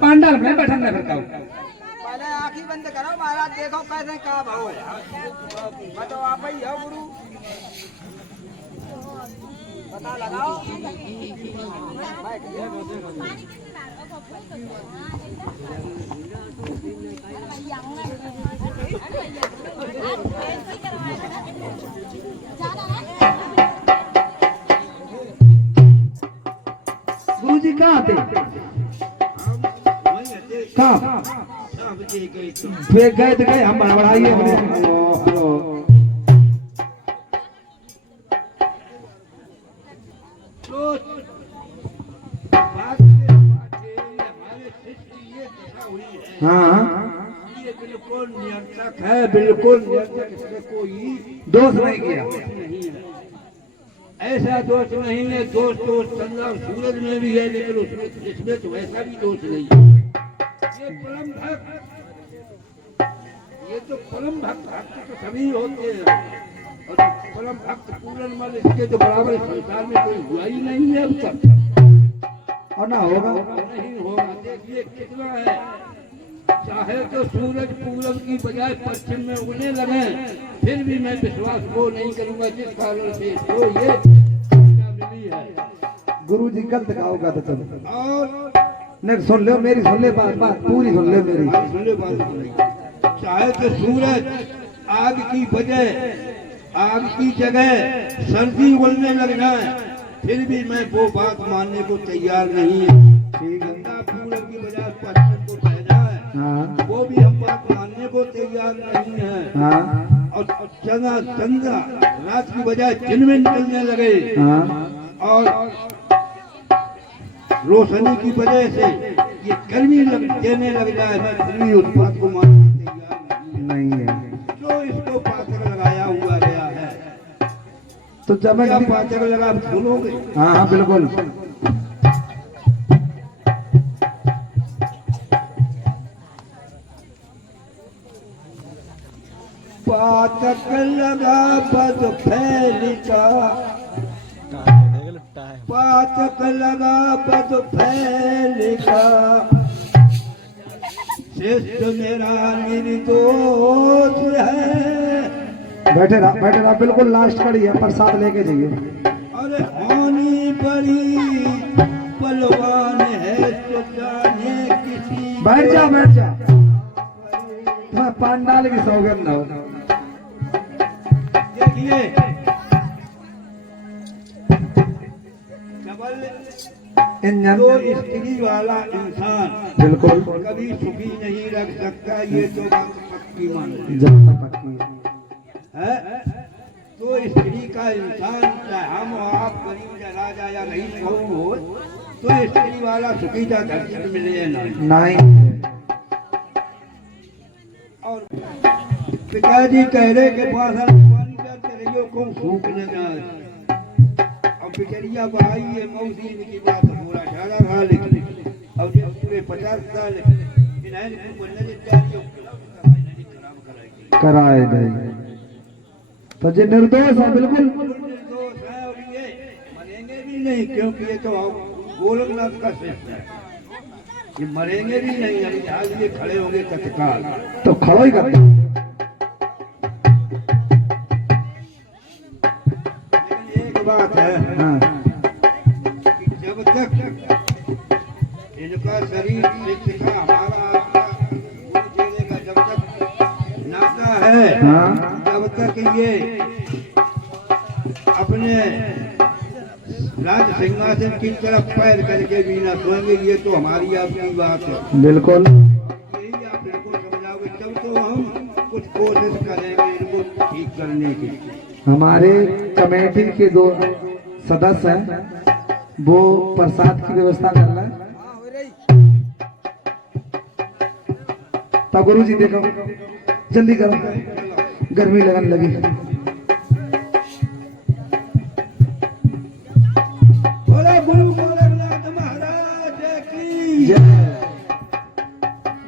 पांडाल में बैठा नहीं फिरता हूँ पहले आंखें बंद करो महाराज, देखो कैसे का भाव बताओ आप ही हो गुरु, पता लगाओ। गुरुजी कहाँ आते कहाँ फिर गए तो गए हम बड़ाइए हेलो हेलो हाँ ये बिल्कुल नियंत्रक है, बिल्कुल नियंत्रक, इसमें कोई दोष नहीं किया। नहीं है, ऐसा दोष नहीं है। दोष तो चंद्र सूरज में भी है, लेकिन उसमें इसमें तो ऐसा भी दोष नहीं है। ये परम भक्त, ये तो परम भक्त, भक्त तो सभी होते हैं, और तो परम भक्त पूर्ण मन इसके तो बराबर संसार में कोई हुआ ही नहीं है अब तक, और ना होगा नहीं होगा। देखिए कितना है, चाहे तो सूरज पूरब की बजाय पश्चिम में उगने लगे, फिर भी मैं विश्वास को नहीं करूंगा, जिस कारण से तो ये मिली है। गुरु जी गलत कहोगा तो तुम और नहीं सुन लो मेरी, सुन ले बात पूरी सुन ले मेरी। सुन ले बात सुनिए। चाहे तो सूरज आग की बजाय, आग की जगह सर्दी उगलने लग जाए, फिर भी मैं वो बात मानने को तैयार नहीं है। ठीक है गंगा पूरब की बजाय पश्चिम को बह जाए, हाँ वो भी हम बात मानने को तैयार नहीं है। हाँ और चंद्रा रात की बजाय दिन में निकलने लगे, हाँ और रोशनी की वजह से ये गर्मी देने लग जाए, मैं फिर भी उस बात को मानने को तैयार नहीं है। जो इसको पाचक लगाया हुआ गया है, तो जब क्या पाचक लगा आप सुनोगे? हाँ हाँ बिल्कुल पाचक लगा पद फैलिका, पाचक लगा पद फैलिका, शिष्ट मेरा निर्दोष है। बैठे रहा बिल्कुल लास्ट कड़ी है, प्रसाद लेके जाइए। अरे हानि बड़ी बलवान है, तो जाने किसी बैठ जा तुम्हें पांडाल की सौगंध हो। देखिए केवल इंजन तो स्त्री वाला इंसान बिल्कुल कभी सुखी नहीं रख सकता, ये तो बात पक्की मान ली जब तक पक्की है। है। तो स्त्री का इंसान, चाहे हम आप गरीब या राजा या नहीं हो, तो स्त्री वाला सुखी जा धरती पे मिले नहीं। नहीं पिताजी कह रहे कि पानी डालते रहियो कौन सूख न जाए। अब बिचरिया भाई ये मौसी की बात पूरा झाड़ा रहा, लेकिन अब ये पूरे 50 साल इन्हें कराए गए तो जो निर्दोष है बिल्कुल निर्दोष है, और ये मरेंगे भी नहीं, क्योंकि ये तो गोरखनाथ का शिष्य है। ये मरेंगे भी नहीं, अभी आज ये खड़े होंगे तत्काल। तो खड़ो ही करते। लेकिन एक बात है, हाँ कि जब तक इनका शरीर शिष्य का हमारा आपका गुरु चेले का जब तक नाता है, हाँ तब तक ये अपने राज सिंहासन की तरफ पैर करके भी ना सोएंगे। ये तो हमारी आपकी बात है, बिल्कुल। यही आप इनको समझाओगे तब तो हम कुछ कोशिश करेंगे इनको ठीक करने की। हमारे कमेटी के 2 सदस्य हैं, वो प्रसाद की व्यवस्था कर रहे हैं। तो गुरु जी देखो जल्दी करो, गर्मी लगने लगी। बोला गुरु गोरखनाथ महाराज की जय।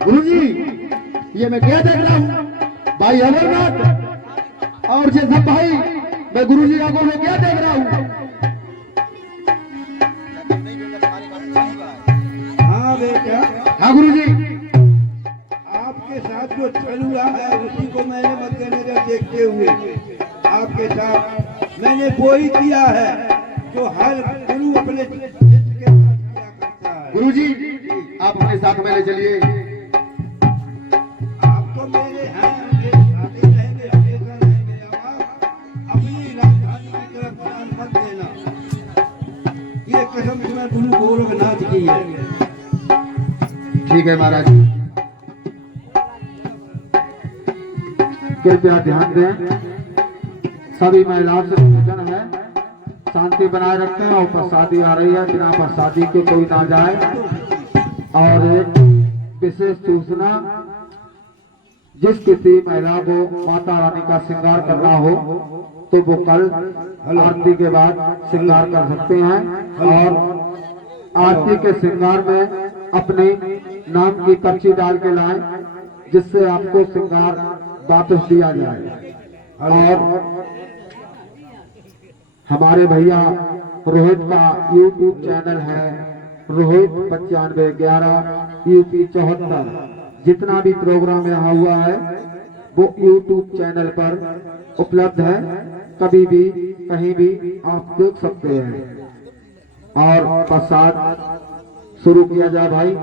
गुरु जी ये मैं क्या देख रहा हूँ, भाई अमरनाथ और ये सब भाई, मैं गुरु जी आगो में क्या देख रहा हूँ। हाँ बेटा, हाँ गुरु जी। आपके साथ जो चल रहा है उसी को मैंने मद्देनजर देखते हुए आपके साथ मैंने वो ही किया है जो हर गुरु अपने शिष्य के साथ किया करता है। गुरु जी आप अपने साथ में ले चलिए। आप तो मेरे हैं, मेरे साथ ही रहेंगे, हमेशा रहेंगे। अब आप अपनी राजधानी की तरफ ध्यान मत देना, ये कसम तुम्हें गुरु गोरखनाथ की है। ठीक है महाराज, कृपया ध्यान दें। सभी महिलाओं से निवेदन है शांति बनाए रखते हैं, और प्रसादी आ रही है, बिना प्रसादी के कोई ना जाए। और एक विशेष सूचना, जिस किसी महिला को माता रानी का श्रृंगार करना हो तो वो कल आरती के बाद श्रृंगार कर सकते हैं, और आरती के श्रृंगार में अपने नाम की पर्ची डाल के लाएं, जिससे आपको श्रृंगार वापस दिया जाए। और हमारे भैया रोहित का YouTube चैनल है, रोहित 9511 UP 74। जितना भी प्रोग्राम यहाँ हुआ है वो YouTube चैनल पर उपलब्ध है, कभी भी कहीं भी आप देख सकते हैं। और प्रसाद शुरू किया जाए भाई।